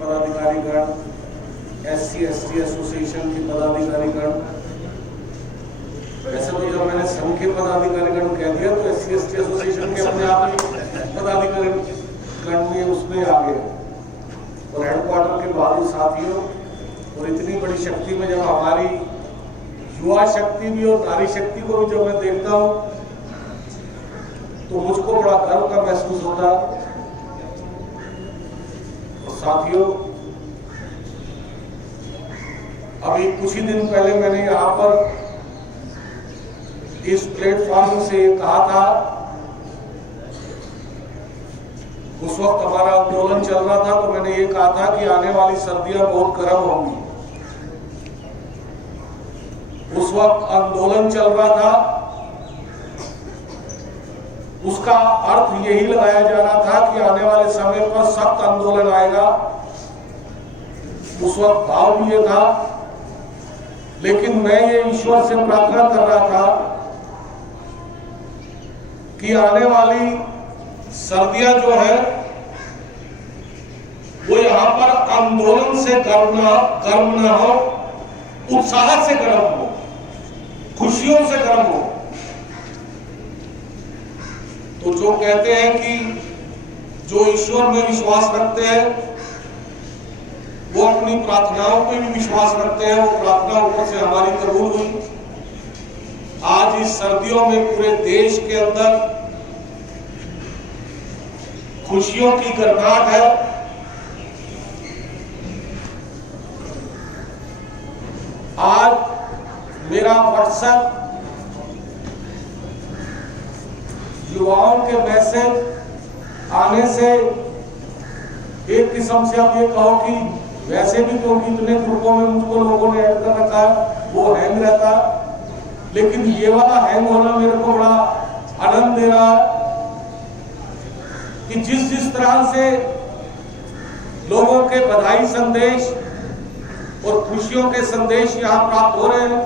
पदाधिकारीगण, SC/ST association के पदाधिकारीगण, वैसे तो जब मैंने संघ के पदाधिकारीगण कह दिया तो SC/ST एसोसिएशन के अपने आप ही पदाधिकारीगण में उसमें आ गए। और हेडक्वार्टर के बहादुर साथियों, और इतनी बड़ी शक्ति में जब हमारी युवा शक्ति भी और नारी शक्ति को भी जब मैं देखता हूँ तो मुझको बड़ा गर्व का महसूस होता है। और साथियों, अभी कुछ ही दिन पहले मैंने यहाँ पर इस प्लेटफॉर्म से कहा था, उस वक्त हमारा आंदोलन चल रहा था तो मैंने ये कहा था कि आने वाली सर्दियां बहुत गर्म होंगी। उस वक्त आंदोलन चल रहा था, उसका अर्थ यही लगाया जा रहा था कि आने वाले समय पर सख्त आंदोलन आएगा। उस वक्त भाव भी ये था, लेकिन मैं ये ईश्वर से प्रार्थना कर रहा था कि आने वाली सर्दियां जो है वो यहां पर आंदोलन से गर्म ना हो, उत्साह से गर्म हो, खुशियों से गर्म हो। तो जो कहते हैं कि जो ईश्वर में विश्वास रखते हैं वो अपनी प्रार्थनाओं पे भी विश्वास रखते हैं, वो प्रार्थना ऊपर से हमारी कबूल हुई। आज इस सर्दियों में पूरे देश के अंदर खुशियों की गर्माहट है। आज मेरा व्हाट्सएप युवाओं के मैसेज आने से एक किस्म से आप ये कहो कि वैसे भी तो इतने ग्रुपों में मुझको लोगों ने ऐड कर रखा है, वो हैंग रहता है, लेकिन ये वाला हैंग होना मेरे को बड़ा आनंद दे रहा है कि जिस तरह से लोगों के बधाई संदेश और खुशियों के संदेश यहां प्राप्त हो रहे हैं।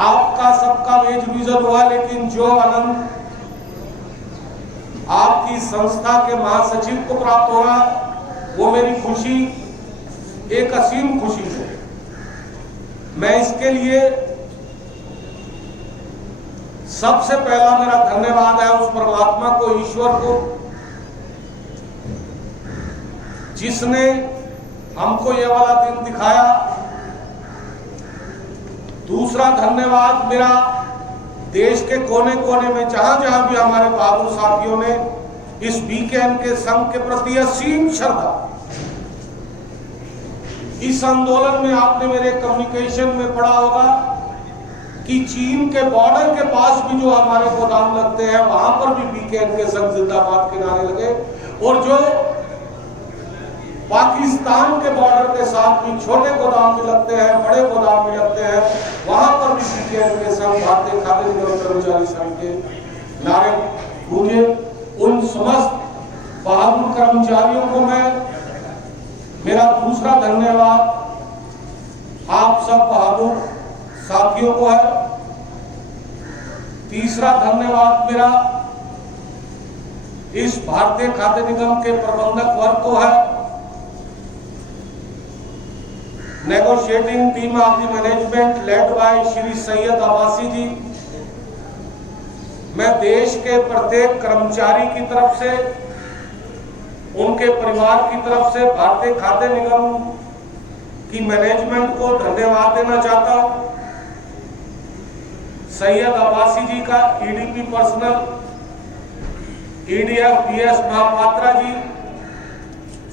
आपका सबका वेज विजन हुआ, लेकिन जो आनंद आपकी संस्था के महासचिव को प्राप्त हो रहा, वो मेरी खुशी एक असीम खुशी है। मैं इसके लिए सबसे पहला मेरा धन्यवाद है उस परमात्मा को, ईश्वर को, जिसने हमको ये वाला दिन दिखाया। दूसरा धन्यवाद मेरा देश के कोने कोने में जहां जहां भी हमारे बहादुर साथियों ने इस बीकेएम के संघ के प्रति असीम श्रद्धा। इस आंदोलन में आपने मेरे कम्युनिकेशन में पढ़ा होगा कि चीन के बॉर्डर के पास भी जो हमारे गोदाम लगते हैं वहां पर भी बीकेएम के संघ जिंदाबाद के नारे लगे, और जो पाकिस्तान के बॉर्डर के साथ भी छोटे गोदाम भी लगते हैं, बड़े गोदाम भी लगते हैं, वहां पर भी बीकेएम के संघ, भारतीय खाद्य निगम कर्मचारी संघ के नारे गूंजे। उन समस्त बहादुर कर्मचारियों को मेरा दूसरा धन्यवाद आप सब बहादुर साथियों को है। तीसरा धन्यवाद मेरा इस भारतीय खाद्य निगम के प्रबंधक वर्ग को है। Negotiating team of the management led by Shri Syed Abbasi ji. मैं देश के प्रत्येक कर्मचारी की तरफ से, उनके परिवार की तरफ से भारतीय खाद्य निगम की मैनेजमेंट को धन्यवाद देना चाहता हूं। सैयद अब्बासी जी का EDP personnel, EDF BS Mahapatra ji,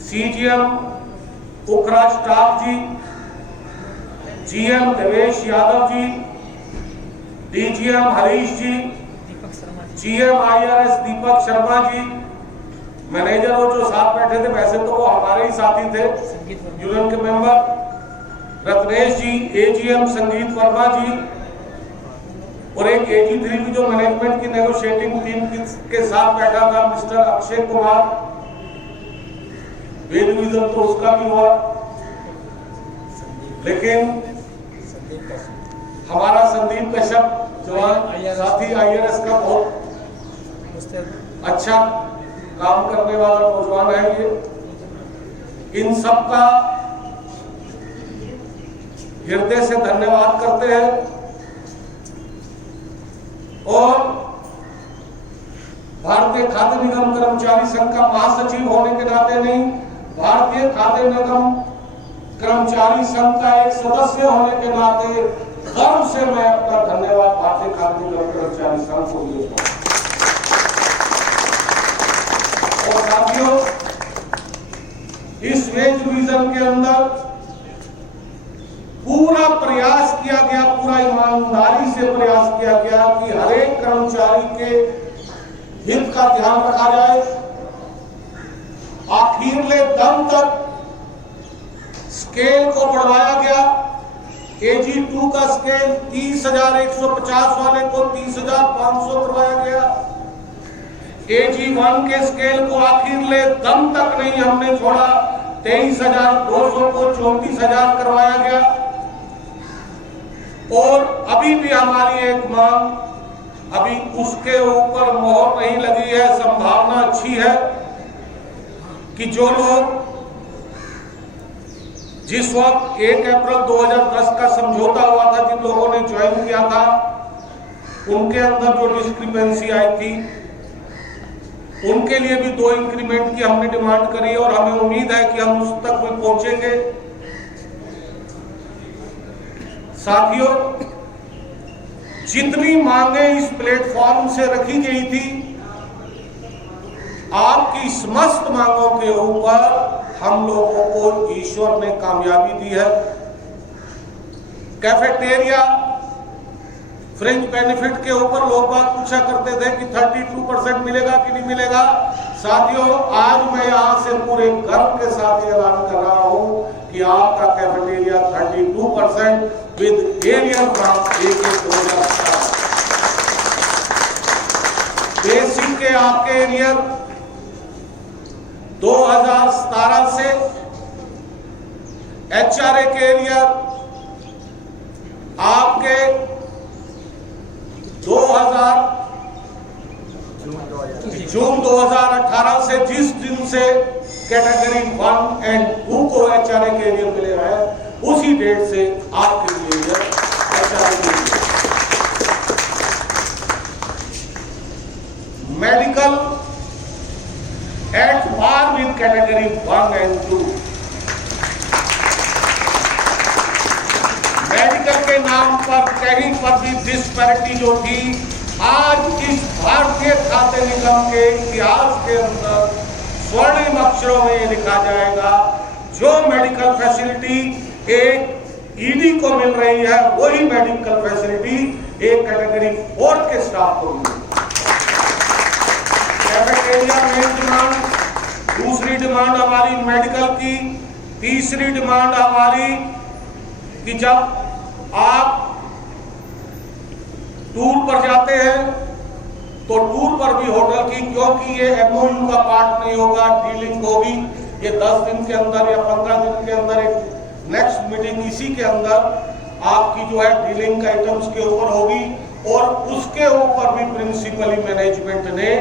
CGM उखरा staff ji, GM Devesh Yadav ji, DGM Harish ji, GM IRS Deepak Sharma ji, manager वो जो साथ बैठे थे वैसे तो वो हमारे ही साथी थे, यूनियन के मेंबर रत्नेश जी, AGM संगीत वर्मा जी, और एक AG3 की जो मैनेजमेंट की नेगोशिएटिंग टीम के साथ बैठा था मिस्टर अक्षय कुमार। वेद विजन तो उसका भी हुआ, लेकिन हमारा संदीप कश्यप जवान साथी IRS का बहुत अच्छा काम करने वाला नौजवान है ये। इन सब का हृदय से धन्यवाद करते हैं और भारतीय खाद्य निगम कर्मचारी संघ का महासचिव होने के नाते नहीं, भारतीय खाद्य निगम कर्मचारी संघ का एक सदस्य होने के नाते गर्व से मैं अपना धन्यवाद भारतीय खाद्य निगम कर्मचारी संघ को देता हूं। और साथियों, इस वेज डिवीजन के अंदर पूरा प्रयास किया गया, पूरा ईमानदारी से प्रयास किया गया कि हर एक कर्मचारी के हित का ध्यान रखा जाए। आखिरले दम तक स्केल को बढ़ाया गया। AG2 का स्केल 30,150 वाले को 30,500 करवाया गया। AG1 के स्केल को आखिरले दम तक नहीं हमने छोड़ा, 23,200 को 34,000 करवाया गया। और अभी भी हमारी एक मांग, अभी उसके ऊपर मोहर नहीं लगी है, संभावना अच्छी है कि जो लोग जिस वक्त 1 अप्रैल 2010 का समझौता हुआ था, जिन लोगों ने ज्वाइन किया था, उनके अंदर जो डिस्क्रिपेंसी आई थी, उनके लिए भी 2 इंक्रीमेंट की हमने डिमांड करी और हमें उम्मीद है कि हम उस तक भी पहुंचेंगे। साथियों, जितनी मांगे इस प्लेटफॉर्म से रखी गई थी, आपकी समस्त मांगों के ऊपर हम लोगों को ईश्वर ने कामयाबी दी है। कैफेटेरिया फ्रेंच बेनिफिट के ऊपर लोग बात पूछा करते थे कि 32% मिलेगा कि नहीं मिलेगा। साथियों, आज मैं यहां से पूरे गर्व के साथ ऐलान कर रहा हूं कि आपका cafeteria 32% with aerial grant basic के आपके एरियर 2017 से, HRA के एरियर आपके जून 2018 से, जिस दिन से कैटेगरी 1 और 2 को HRA के एरियर मिले हैं, उसी डेट से आपके लिए HRA के medical at par with category 1 and 2। Medical के नाम पर कहीं पर भी डिस्पैरिटी जो थी, आज इस भारतीय खाद्य निगम के इतिहास के अंदर स्वर्णिम अक्षरों में लिखा जाएगा। जो मेडिकल फैसिलिटी एक ED को मिल रही है, वही मेडिकल फैसिलिटी एक कैटेगरी 4 के स्टाफ को मिल रही है। कैफेटेरिया मेन डिमांड, दूसरी डिमांड हमारी मेडिकल की, तीसरी डिमांड हमारी कि जब आप टूर पर जाते हैं तो टूर पर भी होटल की, क्योंकि ये MOU का पार्ट नहीं होगा, डीलिंग होगी। ये 10 दिन के अंदर या 15 दिन के अंदर एक नेक्स्ट मीटिंग इसी के अंदर आपकी जो है डीलिंग का आइटम्स के ऊपर होगी और उसके ऊपर भी प्रिंसिपली मैनेजमेंट ने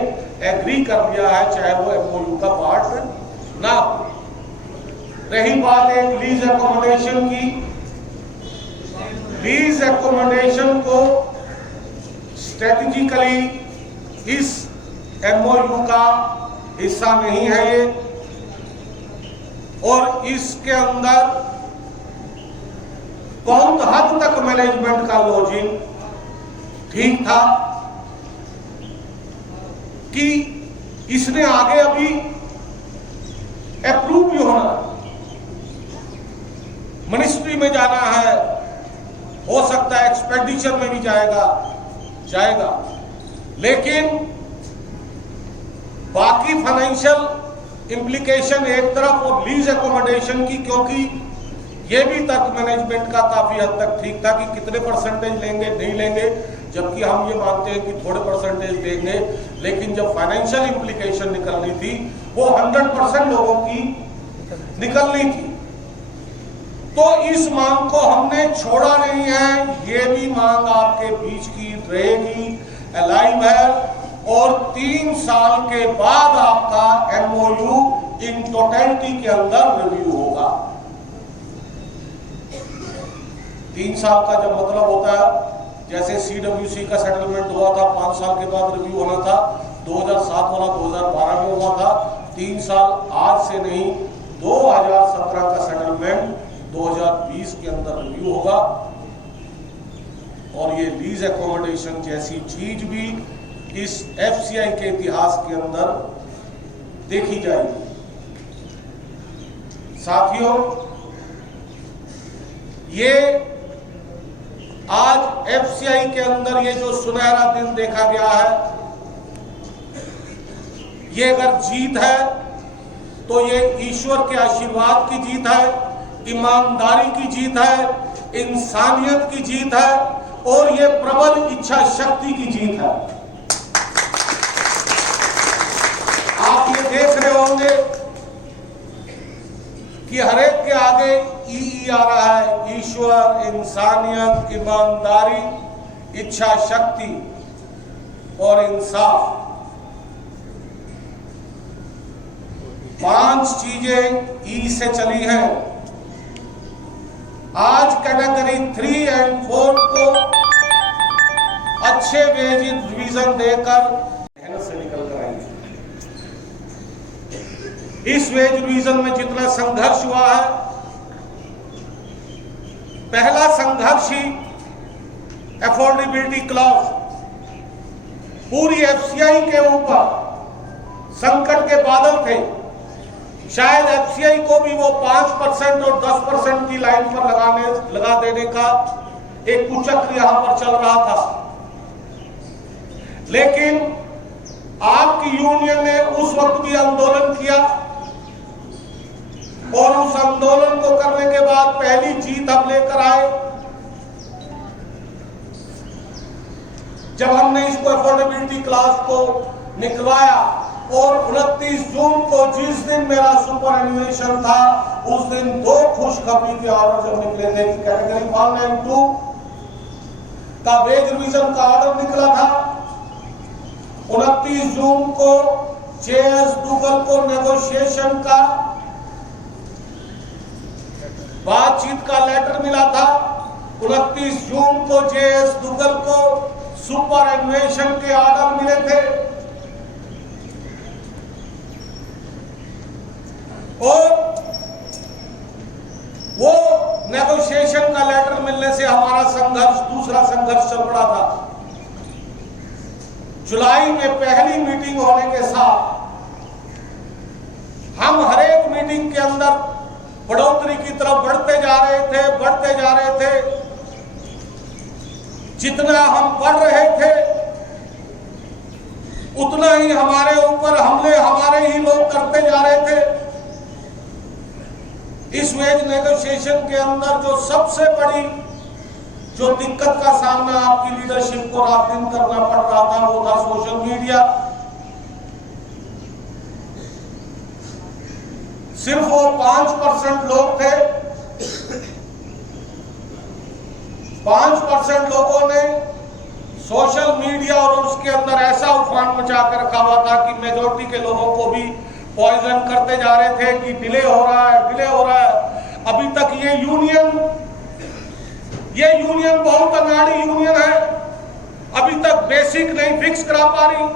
एग्री कर लिया है, चाहे वो MOU का पार्ट ना हो। रही बात एक लीज एकोमोडेशन की, लीज एकोमोडेशन को स्ट्रेटेजिकली इस MOU का हिस्सा नहीं है ये, और इसके अंदर बहुत हद तक मैनेजमेंट का लॉजिक ठीक था कि इसने आगे अभी अप्रूव भी होना, मिनिस्ट्री में जाना है, हो सकता है एक्सपेंडिचर में भी जाएगा, लेकिन बाकी फाइनेंशियल इम्प्लीकेशन एक तरफ और लीज एकोमोडेशन की, क्योंकि ये भी तर्क मैनेजमेंट का काफी हद तक ठीक था कि कितने परसेंटेज लेंगे नहीं लेंगे, जबकि हम ये मानते हैं कि थोड़े परसेंटेज देंगे, लेकिन जब फाइनेंशियल इम्प्लीकेशन निकलनी थी वो 100% लोगों की निकलनी थी। तो इस मांग को हमने छोड़ा नहीं है, ये भी मांग आपके बीच की रहेगी, अलाइव है, और 3 साल के बाद आपका MOU इन टोटलिटी के अंदर रिव्यू होगा। 3 साल का जब मतलब होता है, जैसे CWC का सेटलमेंट हुआ था 5 साल के बाद रिव्यू होना था, 2007 वाला 2012 में हुआ था। 3 साल आज से नहीं, 2017 का सेटलमेंट 2020 के अंदर रिव्यू होगा। और ये लीज एकोमोडेशन जैसी चीज भी इस FCI के इतिहास के अंदर देखी जाएगी। साथियों, ये आज FCI के अंदर ये जो सुनहरा दिन देखा गया है, ये अगर जीत है तो ये ईश्वर के आशीर्वाद की जीत है, ईमानदारी की जीत है, इंसानियत की जीत है और ये प्रबल इच्छा शक्ति की जीत है। आप ये देख रहे होंगे कि हर एक के आगे ई आ रहा है, ईश्वर, इंसानियत, ईमानदारी, इच्छा शक्ति और इंसाफ। 5 चीजें ई से चली हैं। आज कैटेगरी 3 और 4 को अच्छे वेज रिवीजन देकर मेहनत से निकल कर आएंगे। इस वेज रिवीजन में जितना संघर्ष हुआ है, पहला संघर्ष ही अफोर्डेबिलिटी क्लॉज, पूरी FCI के ऊपर संकट के बादल थे। शायद FCI को भी वो 5% और 10% की लाइन पर लगा देने का एक कुचक्र यहां पर चल रहा था, लेकिन आपकी यूनियन ने उस वक्त भी आंदोलन किया और उस आंदोलन को करने के बाद पहली जीत हम लेकर आए जब हमने इसको अफोर्डेबिलिटी क्लास को निकलवाया। और 29 जून को जिस दिन मेरा सुपर एनुएशन था, उस दिन 2 खुशखबरी के ऑर्डर जब निकले थे कि कैटेगरी 1 और 2 का वेज रिवीजन का ऑर्डर निकला था। 29 जून को JS दुग्गल को नेगोशिएशन का बातचीत का लेटर मिला था। 29 जून को JS दुग्गल को सुपर एनुएशन के ऑर्डर मिले थे और वो नेगोशिएशन का लेटर मिलने से हमारा संघर्ष, दूसरा संघर्ष चल पड़ा था। जुलाई में पहली मीटिंग होने के साथ हम हर एक मीटिंग के अंदर बढ़ोतरी की तरफ बढ़ते जा रहे थे। जितना हम बढ़ रहे थे उतना ही हमारे ऊपर हमले हमारे ही लोग करते जा रहे थे। इस वेज नेगोशिएशन के अंदर जो सबसे बड़ी जो दिक्कत का सामना आपकी लीडरशिप को रात दिन करना पड़ रहा था, वो था सोशल मीडिया। सिर्फ वो 5% लोग थे, 5% लोगों ने सोशल मीडिया और उसके अंदर ऐसा उफान मचा कर रखा हुआ था कि मेजॉरिटी के लोगों को भी पॉइजन करते जा रहे थे कि डिले हो रहा है। अभी तक ये यूनियन बहुत अनाड़ी यूनियन है, अभी तक बेसिक नहीं फिक्स करा पा रही।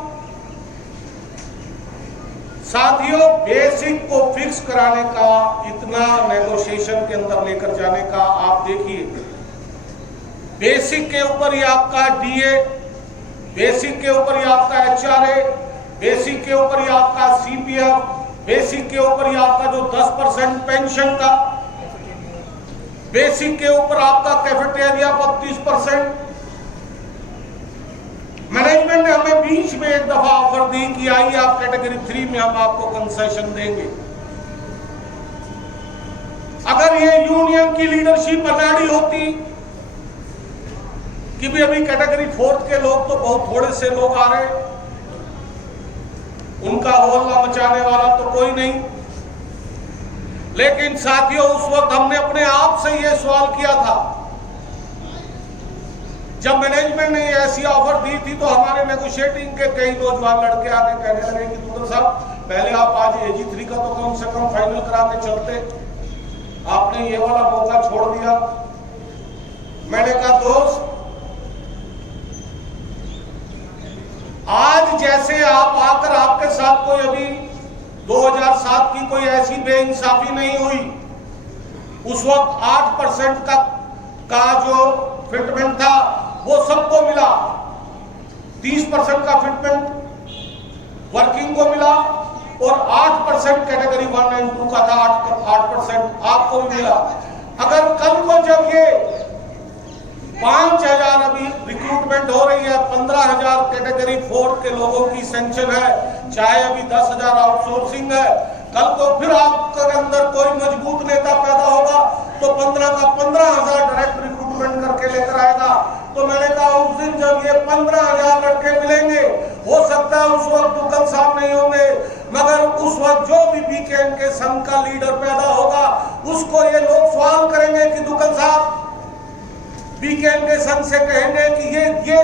साथियों, बेसिक को फिक्स कराने का, इतना नेगोशिएशन के अंदर लेकर जाने का, आप देखिए बेसिक के ऊपर ही आपका DA, बेसिक के ऊपर ही आपका HRA, बेसिक के ऊपर ही आपका CPF, बेसिक के ऊपर ही आपका जो 10% पेंशन का, बेसिक के ऊपर आपका कैफेटेरिया 32%। मैनेजमेंट ने हमें बीच में एक दफा ऑफर दी कि आइए आप कैटेगरी 3 में हम आपको कंसेशन देंगे। अगर ये यूनियन की लीडरशिप अनाड़ी होती कि भी अभी कैटेगरी 4 के लोग तो बहुत थोड़े से लोग आ रहे, उनका हौसला मचाने वाला तो कोई नहीं। लेकिन साथियों, उस वक्त हमने अपने आप से यह सवाल किया था, जब मैनेजमेंट ने ऐसी ऑफर दी थी तो हमारे नेगोशिएटिंग के कई नौजवान लड़के आके कहने लगे कि दुग्गल साहब पहले आप आज AG3 का तो कम से कम फाइनल करा के चलते, आपने ये वाला मौका छोड़ दिया। मैंने कहा दोस्त, आज जैसे आप आकर आपके साथ कोई अभी 2007 की कोई ऐसी बेइंसाफी नहीं हुई, उस वक्त 8% का जो फिटमेंट था वो सबको मिला, 30% का फिटमेंट वर्किंग को मिला और 8% कैटेगरी 1 एंड 2 का था, 8% आपको भी मिला। अगर कल को जब ये 5000 अभी रिक्रूटमेंट हो रही है, 15000 कैटेगरी 4 के लोगों की सेंक्शन है, चाहे अभी 10,000 आउटसोर्सिंग है, कल को फिर आपके अंदर कोई मजबूत नेता पैदा होगा तो 15 का 15,000 डायरेक्ट रिक्रूटमेंट करके लेकर आएगा। तो मैंने कहा उस दिन जब ये 15,000 लड़के मिलेंगे, हो सकता है उस वक्त दुग्गल साहब नहीं होंगे, मगर उस वक्त जो भी बीकेएम के संघ का लीडर पैदा होगा उसको ये लोग सवाल करेंगे कि दुग्गल साहब, बीकेएम के संघ से कहेंगे कि ये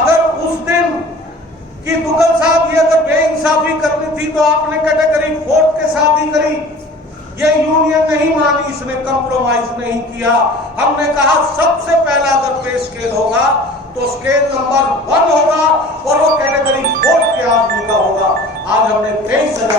अगर उस दिन कि दुग्गल साहब ये अगर बेइंसाफी करनी थी तो आपने कैटेगरी 4 के साथ ही करी, ये यूनियन नहीं मानी, इसने कंप्रोमाइज नहीं किया। हमने कहा सबसे पहला अगर पे स्केल होगा तो स्केल नंबर 1 होगा और वो कैटेगरी 4 के आदमी का होगा। आज हमने 23,000